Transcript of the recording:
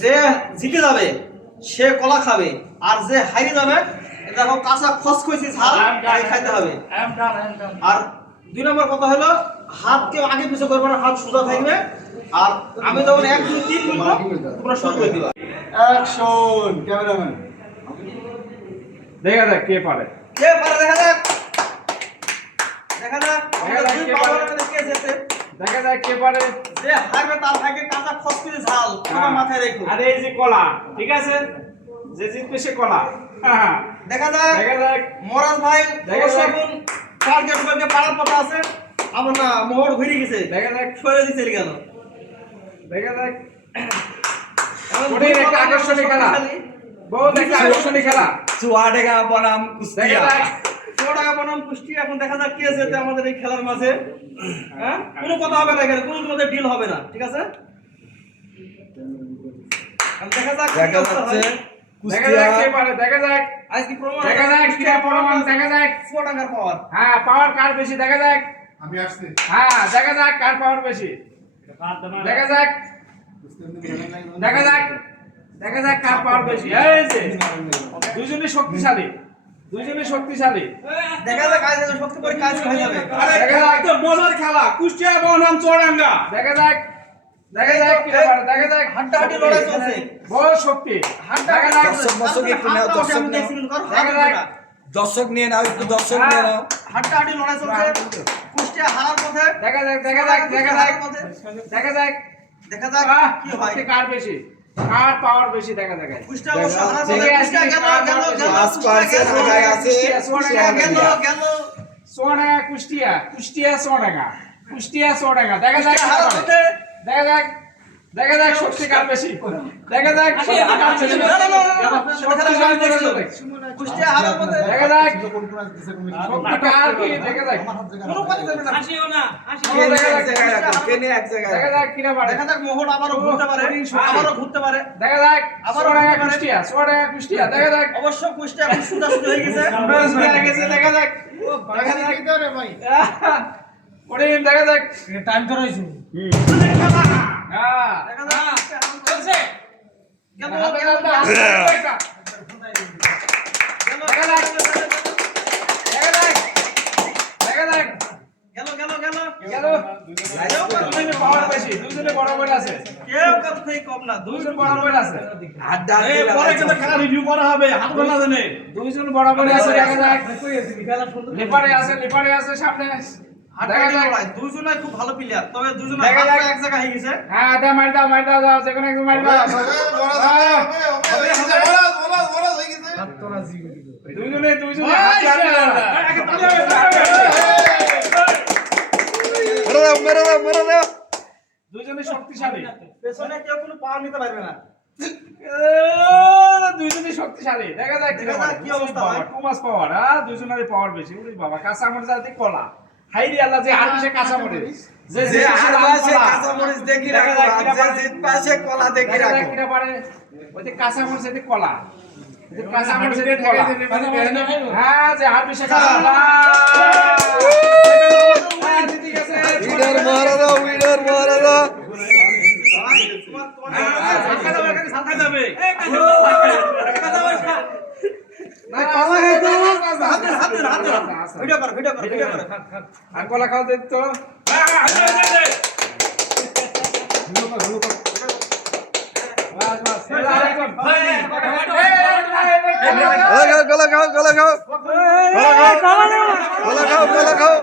যে জিতে যাবে সে কলা খাবে, আর যে হারিয়ে যাবে দেখো কাঁচা খসখসি ঝাল খাইতে হবে। আর 2 নম্বর কথা হলো হাত কেউ আগে পিছু করবে না, হাত সোজা থাকবে। আর আমি যখন 1 2 3 বলবো তোমরা শুরু করে দিবা। Action cameraman. দেখা যাক কে পারে। কে পারে দেখা যাক। দেখা যাক আমরা দুই পাওয়ার মধ্যে কে জেতে। দেখা যাক কে পারে। যে হারবে তার ভাগে কাঁচা খসখসি ঝাল তোমরা মাথায় রাখো। আরে এই যে কলা, ঠিক আছে, যে জিতবে সে কলা। দেখা যাক। দেখা যাক মরাজ ভাই দেখা যাক। এখন টার্গেট করতে পারার কথা আছে। আমার না মোহর ঘুরে গেছে। দেখা যাক সরে দিতে গেল। দেখা যাক এখন ওটাই একটা আকর্ষণীয় খেলা। বহুত একটা আকর্ষণীয় খেলা। চুয়াডেগা বনাম দেখা কুস্তিয়া। যাক 100 টাকা বনাম কুষ্টি। এখন দেখা যাক কে জেতে আমাদের এই খেলার মাঝে। হ্যাঁ কোনো কথা হবে না, এখানে কোনো তোমাদের ডিল হবে না, ঠিক আছে? এখন দেখা যাক কি দেখা অবস্থা হয়। যাচ্ছে দেখা যাক কে পারে। দেখা যাক আজকে প্রমাণ দেখা যাক কে প্রমাণ। দেখা যাক 100 টাকার পাওয়ার। হ্যাঁ পাওয়ার কার বেশি। দেখা যাক আমি আসছি। হ্যাঁ দেখা যাক কার পাওয়ার বেশি। দেখা যাক দেখা যাক দেখা যাক কার পাওয়ার বেশি। এই যে দুইজনই শক্তিশালী, দুইজনই শক্তিশালী। দেখা যাক আজ শক্তি করে কাজ হয়ে যাবে। দেখা যাক তো মজার খেলা কুষ্টিয়া বনাম চুয়াডাঙ্গা। দেখা যাক দেখা যাক কি পারে। দেখা যাক হাড্ডাহাড্ডি লড়াই চলছে। বড় শক্তি। দেখা যাক দর্শক একটু নাও, দর্শক নাও। দেখা যাক দর্শক নিয়ে নাও, একটু দর্শক নিয়ে নাও। হাড্ডাহাড্ডি লড়াই চলছে। কুষ্টিয়া হারার পথে। দেখা যাক দেখা যাক দেখা যাক দেখা যাক দেখা যাক কি হয়। কি কার বেশি, কার পাওয়ার বেশি। দেখা যাক কুষ্টিয়া অবশ্য হারার পথে। দেখে কুষ্টিয়া আসি গেল কার গেল power বেশি। গেল। 5% জায়গায় আছে। কুষ্টিয়া গেল গেল। চুয়াডাঙ্গা কুষ্টিয়া, কুষ্টিয়া চুয়াডাঙ্গা, কুষ্টিয়া চুয়াডাঙ্গা। দেখা যাক কুষ্টিয়া হারার পথে। দেখা যাক দেখা যাক শক্তি কার বেশি। দেখা যাক কুষ্টিয়া হারার পথে। দেখা যাক শক্তি কার কি। দেখা যাক কোনো কথা দেবে না। কে নিয়ে এক জায়গায় রাখো, কে নিয়ে এক জায়গায় দেখা রাখো। যাক কিনা পারে। দেখা যাক মোহন আবারও ঘুরতে পারে। আবারও ঘুরতে পারে। দেখা যাক আবারও চুয়াডাঙ্গা ঘুরতে পারে। কুষ্টিয়া, চুয়াডাঙ্গা কুষ্টিয়া। দেখা যাক অবশ্য কুষ্টিয়া এখন সুদাসুদি হয়ে গেছে। হয়ে গেছে। দেখা যাক দেখা যাক ওরে দেখা যাক টাইম তো রইছে। হ্যাঁ দেখা যাক চলছে। গেল হাতে গেল হাতে হাতে দেখা যাক দেখা যাক দেখা যাক গেল গেল গেল। গেল দুজনে পাওয়ার বেশি, দুজনে বরাবর আছে, কেউ কারো থেকে কম না। দুজন বরাবর আছে, হাড্ডাহাড্ডি এই পরে লড়াই কিন্তু চলছে। খেলা রিভিউ করা হবে। হাত ধরা জানে। দুজন বরাবর আছে। দেখা যাক লিপারে আছে, লিপারে আছে সামনে। দেখা যাক দুজনে খুব ভালো প্লেয়ার, তবে দুজনে দেখা যাক। এক জায়গা হয়ে গেছে। হ্যাঁ দা মার দাও মার দাও দাও, যে কোনো একজন মার দাও। দুজনে দুজনে হাত চাপে দাও। মেরে দাও। দুজনে শক্তিশালী, পেছনে কেউ কোনো পাওয়ার নিতে পারবে না। দুইজনই শক্তিশালী। দেখা যাক কি দেখা যাক কি অবস্থা হয়। টু মাস পাওয়ার। দুইজনের পাওয়ার বেশি। ওরে বাবা কাঁচা মরিচ আর কলা। হাইরি আল্লাহ যে হার বেশি কাঁচা মরিচ। যে হারবা সে কাঁচা মরিচ দেখি দেখা রাখো, যাক আর কিনা যে পারে। জিতবা সে কলা দেখি দেখা যাক রাখো। কিনা পারে। ওই যে কাঁচা মরিচ এতে কলা। যে কাঁচা মরিচ এতে কলা। হ্যাঁ যে হার বেশি কাঁচা। জিতে গেছে। উইনার মহারাজা, উইনার মহারাজা। ভিডিও কর ভিডিও কর ভিডিও কর। আর কলা খাও দেখতো। বাস বাস। গলা খাও, গলা খাও, গলা খাও। গলা খাও, গলা খাও, গলা খাও।